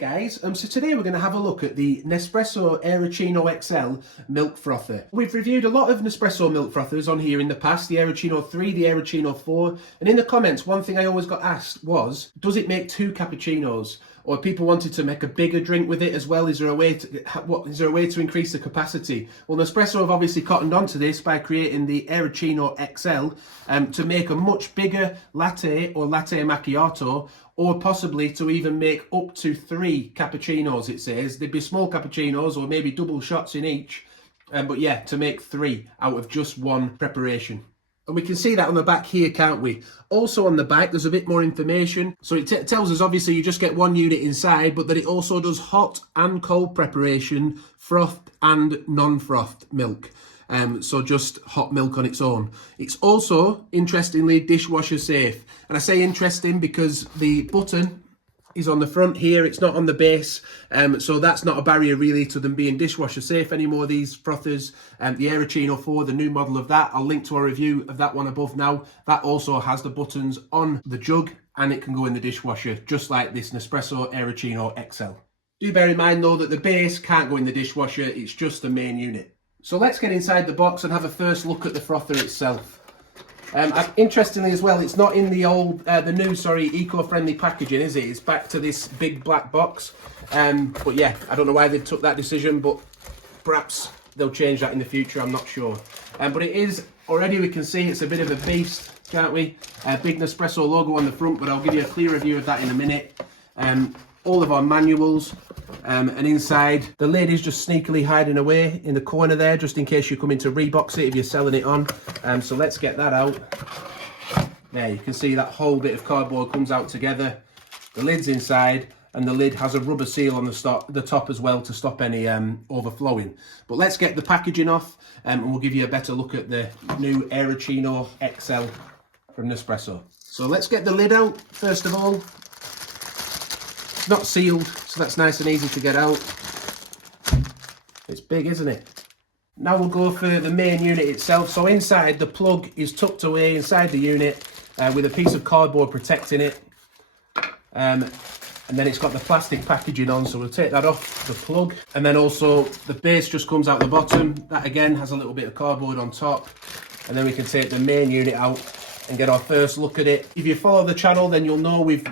guys, so today we're going to have a look at the Nespresso Aeroccino XL milk frother. We've reviewed a lot of Nespresso milk frothers on here in the past, the Aeroccino 3, the Aeroccino 4, and in the comments one thing I always got asked was, does it make 2 cappuccinos? Or people wanted to make a bigger drink with it as well. Is there a way to increase the capacity? Well, Nespresso have obviously cottoned onto this by creating the Aeroccino XL to make a much bigger latte or latte macchiato, or possibly to even make up to 3 cappuccinos, it says. They'd be small cappuccinos or maybe double shots in each. But yeah, to make 3 out of just one preparation. And we can see that on the back here, can't we? Also on the back, there's a bit more information. So it tells us, obviously, you just get one unit inside, but that it also does hot and cold preparation, frothed and non-frothed milk. So just hot milk on its own. It's also, interestingly, dishwasher safe. And I say interesting because the button is on the front here, it's not on the base, so that's not a barrier really to them being dishwasher safe anymore, these frothers. The Aeroccino 4, the new model of that, I'll link to a review of that one above now. That also has the buttons on the jug and it can go in the dishwasher, just like this Nespresso Aeroccino XL. Do bear in mind though that the base can't go in the dishwasher, it's just the main unit. So let's get inside the box and have a first look at the frother itself. Interestingly as well, it's not in the new eco-friendly packaging, is it? It's back to this big black box. But yeah, I don't know why they took that decision, but perhaps they'll change that in the future, I'm not sure. But it is, already we can see it's a bit of a beast, can't we? A big Nespresso logo on the front, but I'll give you a clear review of that in a minute. All of our manuals, and inside the lid is just sneakily hiding away in the corner there, just in case you're coming to rebox it if you're selling it on. So let's get that out. There, you can see that whole bit of cardboard comes out together. The lid's inside, and the lid has a rubber seal on the top as well to stop any overflowing. But let's get the packaging off, and we'll give you a better look at the new Aeroccino XL from Nespresso. So let's get the lid out first of all. It's not sealed, so that's nice and easy to get out. It's big, isn't it? Now we'll go for the main unit itself. So inside, the plug is tucked away inside the unit with a piece of cardboard protecting it. And then it's got the plastic packaging on, so we'll take that off the plug. And then also the base just comes out the bottom. That again has a little bit of cardboard on top. And then we can take the main unit out and get our first look at it. If you follow the channel, then you'll know we've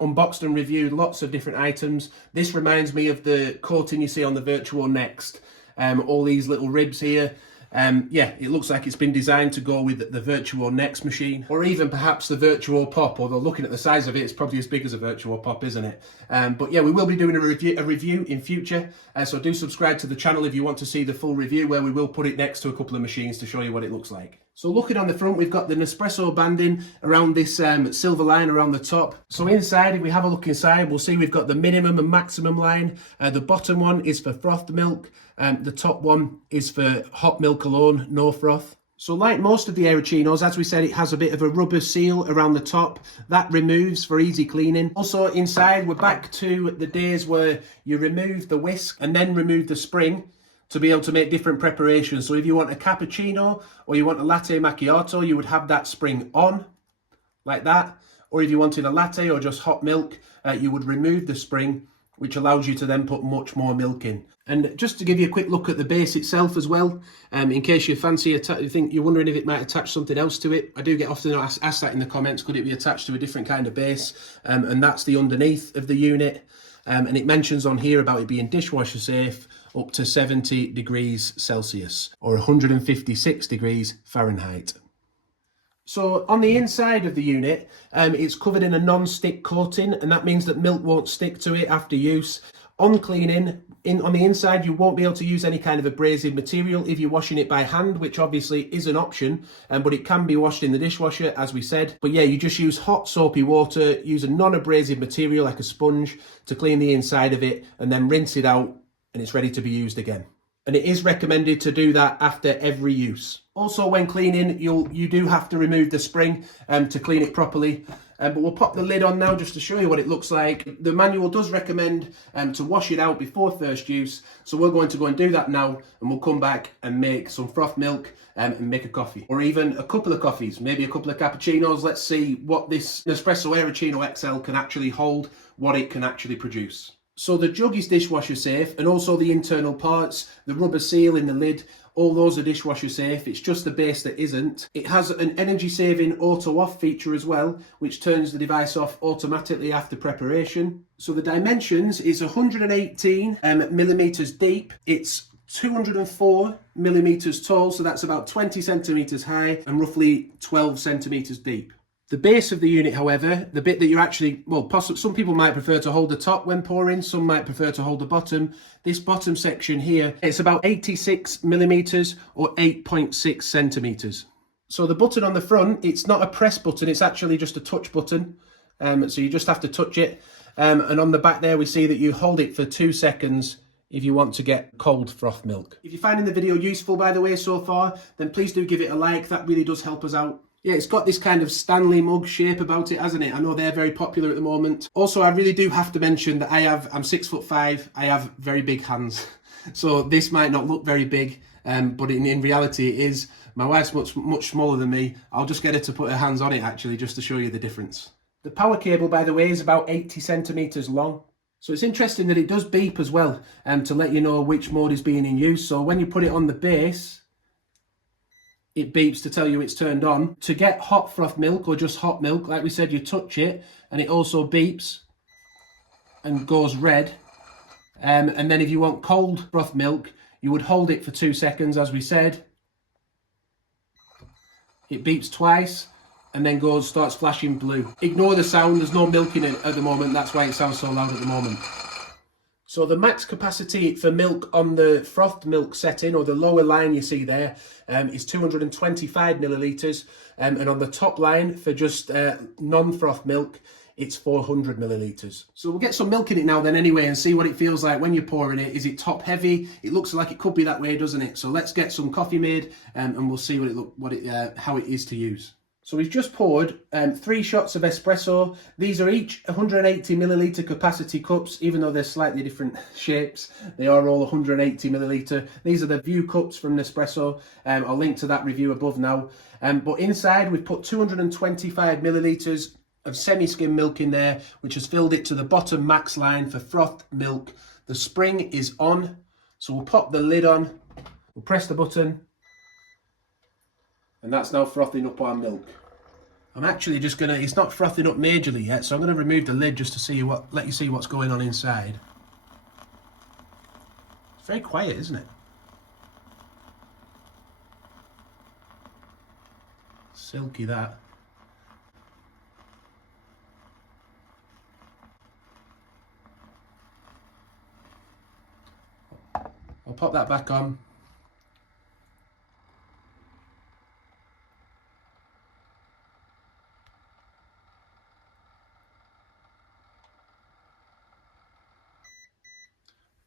unboxed and reviewed lots of different items. This reminds me of the coating you see on the Virtuo Next. All these little ribs here. Yeah, it looks like it's been designed to go with the Virtuo Next machine, or even perhaps the Virtuo Pop, although looking at the size of it, it's probably as big as a Virtuo Pop, isn't it? But yeah, we will be doing a review in future, so do subscribe to the channel if you want to see the full review, where we will put it next to a couple of machines to show you what it looks like. So looking on the front, we've got the Nespresso banding around this silver line around the top. So inside, if we have a look inside, we'll see we've got the minimum and maximum line. The bottom one is for frothed milk. The top one is for hot milk alone, no froth. So like most of the Aeroccinos, as we said, it has a bit of a rubber seal around the top. That removes for easy cleaning. Also inside, we're back to the days where you remove the whisk and then remove the spring to be able to make different preparations. So if you want a cappuccino or you want a latte macchiato, you would have that spring on, like that. Or if you wanted a latte or just hot milk, you would remove the spring, which allows you to then put much more milk in. And just to give you a quick look at the base itself as well, in case you fancy, you think you're wondering if it might attach something else to it. I do get often asked that in the comments, could it be attached to a different kind of base? And that's the underneath of the unit. And it mentions on here about it being dishwasher safe up to 70 degrees Celsius or 156 degrees Fahrenheit. So on the inside of the unit, it's covered in a non-stick coating, and that means that milk won't stick to it after use. On cleaning, on the inside, you won't be able to use any kind of abrasive material if you're washing it by hand, which obviously is an option, but it can be washed in the dishwasher, as we said. But yeah, you just use hot soapy water, use a non-abrasive material like a sponge to clean the inside of it, and then rinse it out, and it's ready to be used again. And it is recommended to do that after every use. Also, when cleaning, you do have to remove the spring to clean it properly. but we'll pop the lid on now just to show you what it looks like. The manual does recommend to wash it out before first use, so we're going to go and do that now, and we'll come back and make some froth milk and make a coffee, or even a couple of coffees, maybe a couple of cappuccinos. Let's see what this Nespresso Aeroccino XL can actually hold, what it can actually produce. So the jug is dishwasher safe, and also the internal parts, the rubber seal in the lid, all those are dishwasher safe. It's just the base that isn't. It has an energy saving auto off feature as well, which turns the device off automatically after preparation. So the dimensions is 118 millimeters deep. It's 204 millimeters tall, so that's about 20 centimeters high and roughly 12 centimeters deep. The base of the unit, however, the bit that you actually, well, some people might prefer to hold the top when pouring, some might prefer to hold the bottom. This bottom section here, it's about 86 millimeters or 8.6 centimeters. So the button on the front, it's not a press button, it's actually just a touch button. So you just have to touch it. And on the back there, we see that you hold it for 2 seconds if you want to get cold froth milk. If you're finding the video useful, by the way, so far, then please do give it a like. That really does help us out. Yeah, it's got this kind of Stanley mug shape about it, hasn't it? I know they're very popular at the moment. Also, I really do have to mention that I'm 6'5", I have very big hands. So this might not look very big, but in reality it is. My wife's much smaller than me. I'll just get her to put her hands on it actually, just to show you the difference. The power cable, by the way, is about 80 centimeters long. So it's interesting that it does beep as well, to let you know which mode is being in use. So when you put it on the base, it beeps to tell you it's turned on. To get hot froth milk or just hot milk, like we said, you touch it and it also beeps and goes red. And then if you want cold froth milk, you would hold it for 2 seconds, as we said. It beeps twice and then starts flashing blue. Ignore the sound, there's no milk in it at the moment, that's why it sounds so loud at the moment. So the max capacity for milk on the frothed milk setting, or the lower line you see there, is 225 millilitres. And on the top line for just non-froth milk, it's 400 millilitres. So we'll get some milk in it now then anyway and see what it feels like when you're pouring it. Is it top heavy? It looks like it could be that way, doesn't it? So let's get some coffee made and we'll see how it is to use. So we've just poured 3 shots of espresso. These are each 180 milliliter capacity cups, even though they're slightly different shapes. They are all 180 milliliter. These are the View cups from Nespresso. I'll link to that review above now. But inside we've put 225 milliliters of semi-skim milk in there, which has filled it to the bottom max line for frothed milk. The spring is on, so we'll pop the lid on. We'll press the button. And that's now frothing up our milk. I'm actually just gonna, it's not frothing up majorly yet, so I'm gonna remove the lid just to let you see what's going on inside. It's very quiet, isn't it? Silky that. I'll pop that back on.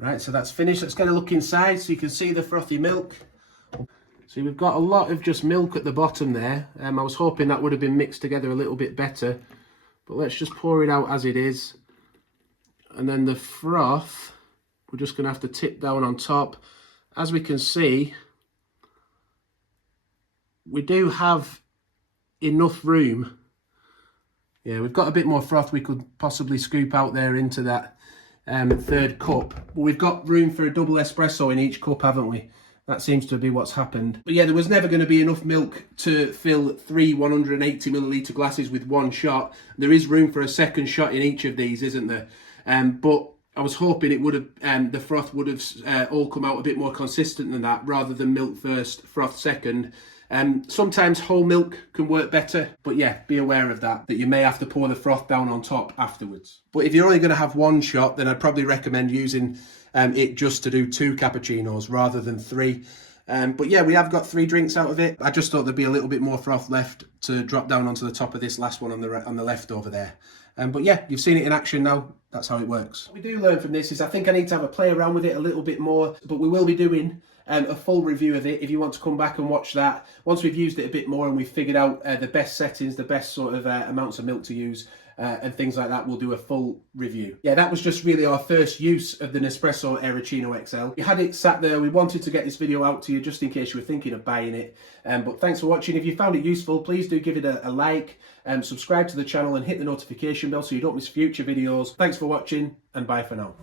Right, so that's finished. Let's get a look inside so you can see the frothy milk. So we've got a lot of just milk at the bottom there. I was hoping that would have been mixed together a little bit better, but let's just pour it out as it is. And then the froth, we're just gonna have to tip down on top. As we can see, we do have enough room. Yeah, we've got a bit more froth we could possibly scoop out there into that third cup. But we've got room for a double espresso in each cup, haven't we? That seems to be what's happened. But yeah, there was never going to be enough milk to fill 3 180 milliliter glasses with one shot. There is room for a second shot in each of these, isn't there? But I was hoping it would have, the froth would have all come out a bit more consistent than that, rather than milk first, froth second. Sometimes whole milk can work better, but yeah, be aware of that you may have to pour the froth down on top afterwards. But if you're only going to have one shot, then I'd probably recommend using it just to do 2 cappuccinos rather than 3. But yeah, we have got 3 drinks out of it. I just thought there'd be a little bit more froth left to drop down onto the top of this last one on the left over there. But yeah, you've seen it in action now. That's how it works. What we do learn from this is I think I need to have a play around with it a little bit more, but we will be doing a full review of it if you want to come back and watch that. Once we've used it a bit more and we've figured out the best settings, the best sort of amounts of milk to use, and things like that, we'll do a full review. Yeah, that was just really our first use of the Nespresso Aeroccino XL. We had it sat there, we wanted to get this video out to you just in case you were thinking of buying it. But thanks for watching. If you found it useful, please do give it a like, subscribe to the channel and hit the notification bell so you don't miss future videos. Thanks for watching and bye for now.